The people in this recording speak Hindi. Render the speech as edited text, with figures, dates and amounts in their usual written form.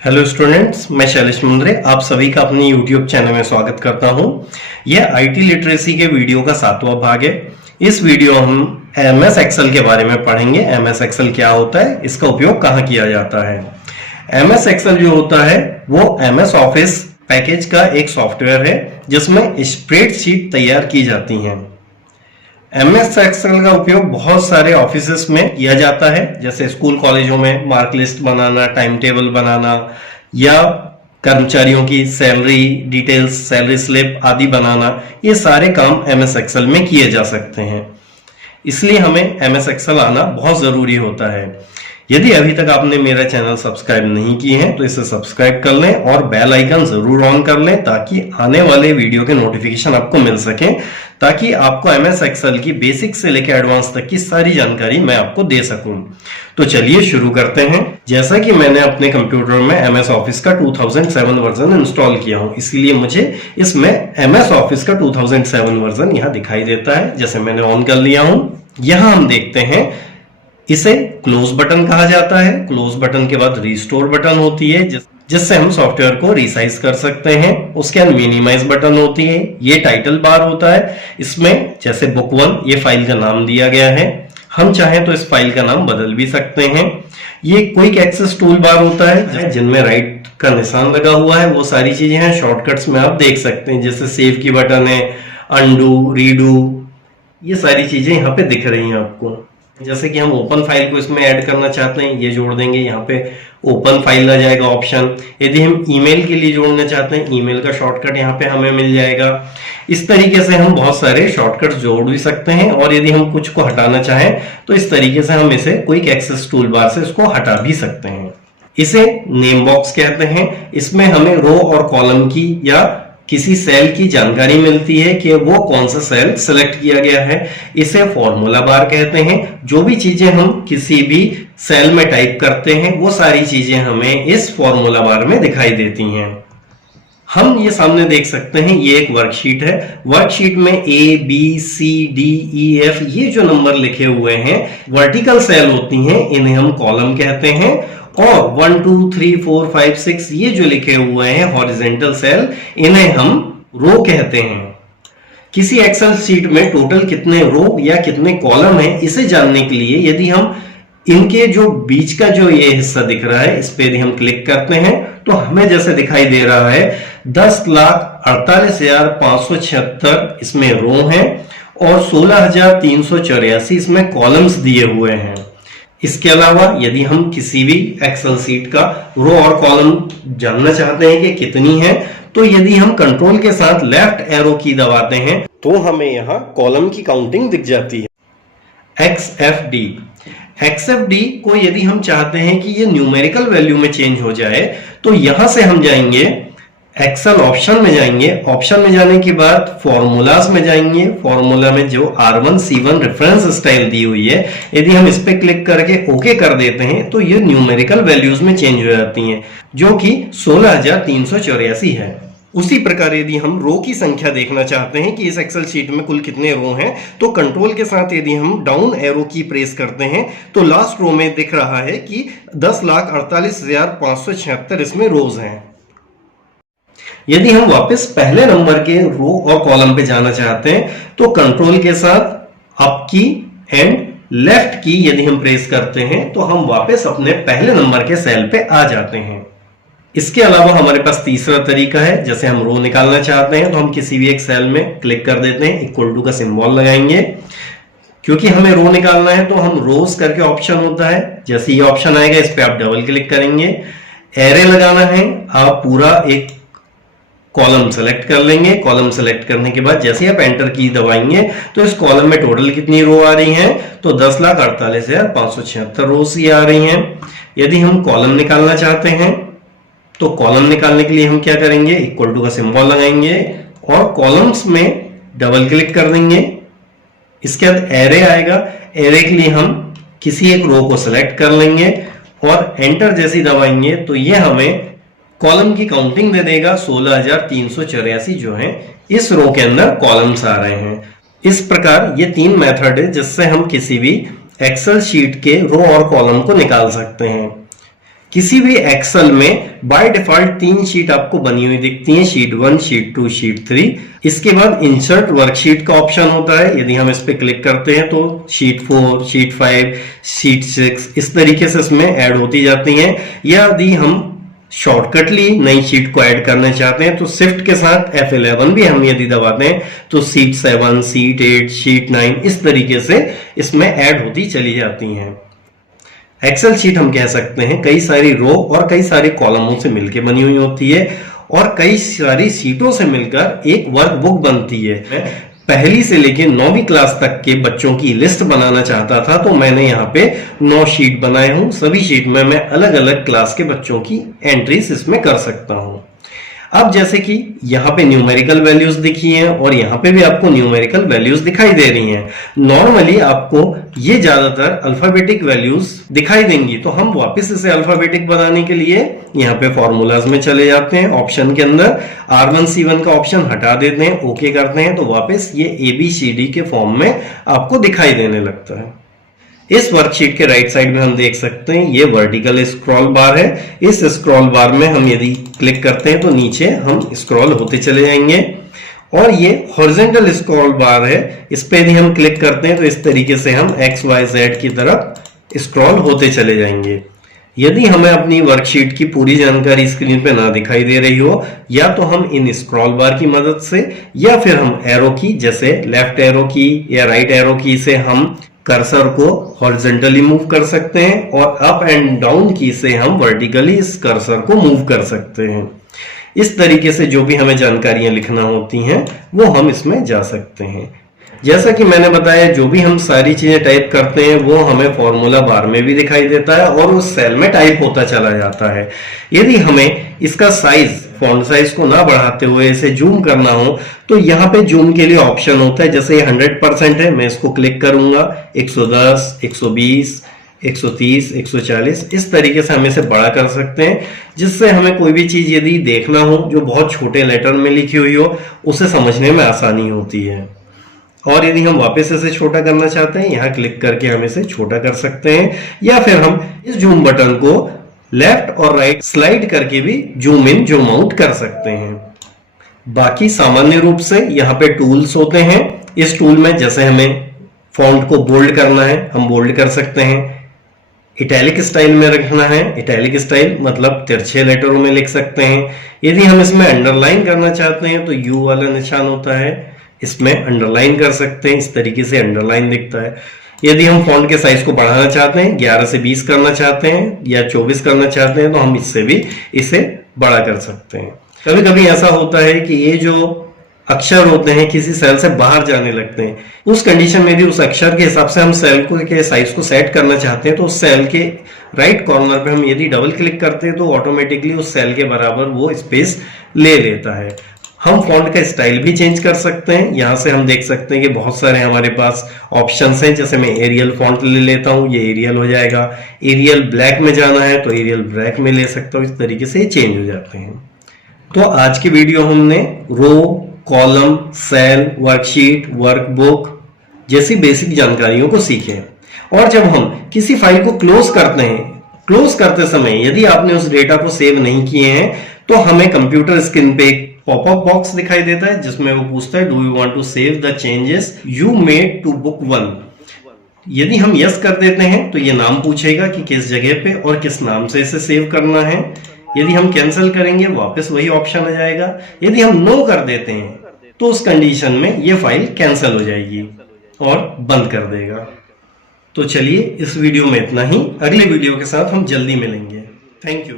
हेलो स्टूडेंट्स, मैं शैलेश मुंद्रे आप सभी का अपने यूट्यूब चैनल में स्वागत करता हूं। यह आईटी लिटरेसी के वीडियो का 7वां भाग है। इस वीडियो हम एमएस एक्सेल के बारे में पढ़ेंगे। एमएस एक्सेल क्या होता है, इसका उपयोग कहाँ किया जाता है। एमएस एक्सेल जो होता है वो एमएस ऑफिस पैकेज का एक सॉफ्टवेयर है जिसमें स्प्रेडशीट तैयार की जाती हैं। एमएस एक्सेल का उपयोग बहुत सारे ऑफिसेस में किया जाता है, जैसे स्कूल कॉलेजों में मार्क लिस्ट बनाना, टाइम टेबल बनाना या कर्मचारियों की सैलरी डिटेल्स, सैलरी स्लिप आदि बनाना। ये सारे काम एमएस एक्सेल में किए जा सकते हैं। इसलिए हमें एमएस एक्सेल आना बहुत जरूरी होता है। यदि अभी तक आपने मेरा चैनल सब्सक्राइब नहीं किए हैं तो इसे सब्सक्राइब कर लें और बेल आइकन जरूर ऑन कर लें ताकि आने वाले वीडियो के नोटिफिकेशन आपको मिल सके, ताकि आपको एमएस एक्सेल की बेसिक से लेकर एडवांस तक की सारी जानकारी मैं आपको दे सकूं। तो चलिए शुरू करते हैं। जैसा कि मैंने अपने कंप्यूटर में एमएस ऑफिस का 2007 वर्जन इंस्टॉल किया हूं, इसलिए मुझे इसमें एमएस ऑफिस का 2007 वर्जन यहाँ दिखाई देता है। जैसे मैंने ऑन कर लिया हूं, यहां हम देखते हैं इसे क्लोज बटन कहा जाता है। क्लोज बटन के बाद रिस्टोर बटन होती है जिससे हम सॉफ्टवेयर को रिसाइज कर सकते हैं। उसके बाद मिनिमाइज बटन होती है। ये टाइटल बार होता है। इसमें जैसे बुक 1 ये फाइल का नाम दिया गया है। हम चाहें तो इस फाइल का नाम बदल भी सकते हैं। ये क्विक एक्सेस टूल बार होता है जिनमें राइट का निशान लगा हुआ है। वो सारी चीजें हैं शॉर्टकट्स में आप देख सकते हैं, जैसे सेव की बटन है, अनडू, रीडू, ये सारी चीजें यहाँ पे दिख रही हैं आपको। जैसे कि हम ओपन फाइल को इसमें ऐड करना चाहते हैं, ये जोड़ देंगे, यहाँ पे ओपन फाइल आ जाएगा ऑप्शन। यदि हम ईमेल के लिए जोड़ना चाहते हैं, ईमेल का शॉर्टकट यहाँ पे हमें मिल जाएगा। इस तरीके से हम बहुत सारे शॉर्टकट्स जोड़ भी सकते हैं और यदि हम कुछ को हटाना चाहें तो इस तरीके से हम इसे क्विक एक्सेस टूल बार से इसको हटा भी सकते हैं। इसे नेम बॉक्स कहते हैं। इसमें हमें रो और कॉलम की या किसी सेल की जानकारी मिलती है कि वो कौन सा सेल सिलेक्ट किया गया है। इसे फॉर्मूला बार कहते हैं। जो भी चीजें हम किसी भी सेल में टाइप करते हैं वो सारी चीजें हमें इस फॉर्मूला बार में दिखाई देती हैं। हम ये सामने देख सकते हैं, ये एक वर्कशीट है। वर्कशीट में ए, बी, सी, डी, ई, एफ ये जो नंबर लिखे हुए हैं वर्टिकल सेल होती हैं, इन्हें हम कॉलम कहते हैं। और 1 2 3 4 5 6 ये जो लिखे हुए हैं हॉरिजॉन्टल सेल, इन्हें हम रो कहते हैं। किसी एक्सेल शीट में टोटल कितने रो या कितने कॉलम है, इसे जानने के लिए यदि हम इनके जो बीच का जो ये हिस्सा दिख रहा है इस पे यदि हम क्लिक करते हैं तो हमें जैसे दिखाई दे रहा है 10,48,576 इसमें रो हैं और 16,384 इसमें कॉलम्स दिए हुए हैं। इसके अलावा यदि हम किसी भी एक्सेल सीट का रो और कॉलम जानना चाहते हैं कि कितनी है, तो यदि हम कंट्रोल के साथ लेफ्ट एरो की दबाते हैं तो हमें यहाँ कॉलम की काउंटिंग दिख जाती है। XFD को यदि हम चाहते हैं कि ये न्यूमेरिकल वैल्यू में चेंज हो जाए तो यहां से हम जाएंगे एक्सेल ऑप्शन में जाएंगे। ऑप्शन में जाने के बाद फॉर्मूलाज में जाएंगे। फॉर्मूला में जो R1C1 रेफरेंस स्टाइल दी हुई है, यदि हम इस पे क्लिक करके ओके कर देते हैं तो ये न्यूमेरिकल वैल्यूज में चेंज हो जाती हैं, जो कि 16,384 है। उसी प्रकार यदि हम रो की संख्या देखना चाहते हैं कि इस एक्सेल शीट में कुल कितने रो हैं, तो कंट्रोल के साथ यदि हम डाउन एरो की प्रेस करते हैं तो लास्ट रो में दिख रहा है कि 10,48,576 इसमें रोज हैं। यदि हम वापस पहले नंबर के रो और कॉलम पे जाना चाहते हैं तो कंट्रोल के साथ अप की एंड लेफ्ट की यदि हम प्रेस करते हैं तो हम वापस अपने पहले नंबर के सेल पे आ जाते हैं। इसके अलावा हमारे पास तीसरा तरीका है, जैसे हम रो निकालना चाहते हैं तो हम किसी भी एक सेल में क्लिक कर देते हैं, इक्वल टू का सिंबल लगाएंगे। क्योंकि हमें रो निकालना है तो हम रोज करके ऑप्शन होता है, जैसे ये ऑप्शन आएगा इस पे आप डबल क्लिक करेंगे। एरे लगाना है, आप पूरा एक कॉलम सेलेक्ट कर लेंगे। कॉलम सेलेक्ट करने के बाद जैसे आप एंटर की दबाएंगे तो इस कॉलम में टोटल कितनी रो आ रही हैं, तो 10,48,576 रोज ये आ रही हैं। यदि हम कॉलम निकालना चाहते हैं तो कॉलम निकालने के लिए हम क्या करेंगे, इक्वल टू का सिंबल लगाएंगे और कॉलम्स में डबल क्लिक कर देंगे। इसके बाद एरे आएगा। एरे के लिए हम किसी एक रो को सिलेक्ट कर लेंगे और एंटर जैसी दबाएंगे तो ये हमें कॉलम की काउंटिंग दे देगा। 16,384 जो है इस रो के अंदर कॉलम्स आ रहे हैं। इस प्रकार ये 3 मेथड है जिससे हम किसी भी एक्सेल शीट के रो और कॉलम को निकाल सकते हैं। किसी भी एक्सेल में बाय डिफॉल्ट 3 शीट आपको बनी हुई दिखती हैं, शीट 1, शीट 2, शीट 3। इसके बाद इंसर्ट वर्कशीट का ऑप्शन होता है। यदि हम इस पे क्लिक करते हैं तो शीट 4, शीट 5, शीट 6 इस तरीके से इसमें ऐड होती जाती हैं। यदि हम शॉर्टकटली नई शीट को ऐड करना चाहते हैं तो शिफ्ट के साथ F11 भी हम यदि दबाते हैं तो शीट 7, शीट 8, शीट 9 इस तरीके से इसमें ऐड होती चली जाती हैं। एक्सेल शीट हम कह सकते हैं कई सारी रो और कई सारे कॉलमों से मिलकर बनी हुई होती है और कई सारी शीटों से मिलकर एक वर्कबुक बनती है। पहली से लेकर 9वीं क्लास तक के बच्चों की लिस्ट बनाना चाहता था तो मैंने यहाँ पे 9 शीट बनाए हूं। सभी शीट में मैं अलग अलग क्लास के बच्चों की एंट्रीज इसमें कर सकता हूं। अब जैसे कि यहाँ पे न्यूमेरिकल वैल्यूज दिखी हैं और यहाँ पे भी आपको न्यूमेरिकल वैल्यूज दिखाई दे रही हैं। नॉर्मली आपको ये ज्यादातर अल्फाबेटिक वैल्यूज दिखाई देंगी, तो हम वापस इसे अल्फाबेटिक बनाने के लिए यहाँ पे फॉर्मूलाज में चले जाते हैं। ऑप्शन के अंदर R1C1 का ऑप्शन हटा देते हैं, ओके करते हैं तो वापस ये ABCD के फॉर्म में आपको दिखाई देने लगता है। इस वर्कशीट के राइट साइड में हम देख सकते हैं ये वर्टिकल स्क्रॉल बार है। इस स्क्रॉल बार में हम यदि क्लिक करते हैं तो नीचे हम स्क्रॉल होते चले जाएंगे और ये हॉरिजॉन्टल स्क्रॉल बार है। इस पे यदि हम क्लिक करते हैं तो इस तरीके से हम XYZ की तरफ स्क्रॉल होते चले जाएंगे। यदि हमें अपनी वर्कशीट की पूरी जानकारी स्क्रीन पे ना दिखाई दे रही हो या तो हम इन स्क्रॉल बार की मदद से या फिर हम एरो की जैसे लेफ्ट एरो की या राइट एरो की से हम कर्सर को हॉरिजॉन्टली मूव कर सकते हैं और अप एंड डाउन की से हम वर्टिकली इस कर्सर को मूव कर सकते हैं। इस तरीके से जो भी हमें जानकारियां लिखना होती हैं वो हम इसमें जा सकते हैं। जैसा कि मैंने बताया जो भी हम सारी चीजें टाइप करते हैं वो हमें फॉर्मूला बार में भी दिखाई देता है और उस सेल में टाइप होता चला जाता है। यदि हमें इसका साइज फॉन्ट साइज को ना बढ़ाते हुए इसे जूम करना हो तो यहाँ पे जूम के लिए ऑप्शन होता है। जैसे ये 100% है, मैं इसको क्लिक करूंगा 110, 120, 130, 140 इस तरीके से हम इसे बड़ा कर सकते हैं, जिससे हमें कोई भी चीज यदि देखना हो जो बहुत छोटे लेटर में लिखी हुई हो उसे समझने में आसानी होती है। और यदि हम वापस इसे छोटा करना चाहते हैं यहाँ क्लिक करके हम इसे छोटा कर सकते हैं या फिर हम इस जूम बटन को लेफ्ट और राइट स्लाइड करके भी जूम इन जूम आउट कर सकते हैं। बाकी सामान्य रूप से यहाँ पे टूल्स होते हैं। इस टूल में जैसे हमें फॉन्ट को बोल्ड करना है हम बोल्ड कर सकते हैं, इटैलिक स्टाइल में रखना है, इटैलिक स्टाइल मतलब तिरछे लेटरों में लिख सकते हैं। यदि हम इसमें अंडरलाइन करना चाहते हैं तो यू वाला निशान होता है, इसमें अंडरलाइन कर सकते हैं। इस तरीके से अंडरलाइन दिखता है। यदि हम फॉन्ट के साइज को बढ़ाना चाहते हैं 11 से 20 करना चाहते हैं या 24 करना चाहते हैं तो हम इससे भी इसे बड़ा कर सकते हैं। कभी कभी ऐसा होता है कि ये जो अक्षर होते हैं किसी सेल से बाहर जाने लगते हैं। उस कंडीशन में भी उस अक्षर के हिसाब से हम सेल को के साइज को सेट करना चाहते हैं तो उस सेल के राइट कॉर्नर पे हम यदि डबल क्लिक करते हैं तो ऑटोमेटिकली उस सेल के बराबर वो स्पेस ले लेता है। हम फॉन्ट का स्टाइल भी चेंज कर सकते हैं। यहाँ से हम देख सकते हैं कि बहुत सारे हमारे पास ऑप्शंस हैं। जैसे मैं एरियल फॉन्ट ले लेता हूँ, ये एरियल हो जाएगा। एरियल ब्लैक में जाना है तो एरियल ब्लैक में ले सकता हूँ। इस तरीके से चेंज हो जाते हैं। तो आज की वीडियो हमने रो, कॉलम, सेल, वर्कशीट, वर्कबुक जैसी बेसिक जानकारियों को सीखे। और जब हम किसी फाइल को क्लोज करते हैं, क्लोज करते समय यदि आपने उस डेटा को सेव नहीं किए हैं तो हमें कंप्यूटर स्क्रीन पे एक पॉपअप बॉक्स दिखाई देता है जिसमें वो पूछता है do you want to save the changes you made to book 1। यदि हम यस कर देते हैं तो ये नाम पूछेगा कि किस जगह पे और किस नाम से इसे सेव करना है। यदि हम कैंसिल करेंगे वापस वही ऑप्शन आ जाएगा। यदि हम नो कर देते हैं तो उस कंडीशन में ये फाइल कैंसिल हो जाएगी और बंद कर देगा। तो चलिए इस वीडियो में इतना ही। अगले वीडियो के साथ हम जल्दी मिलेंगे। Thank you.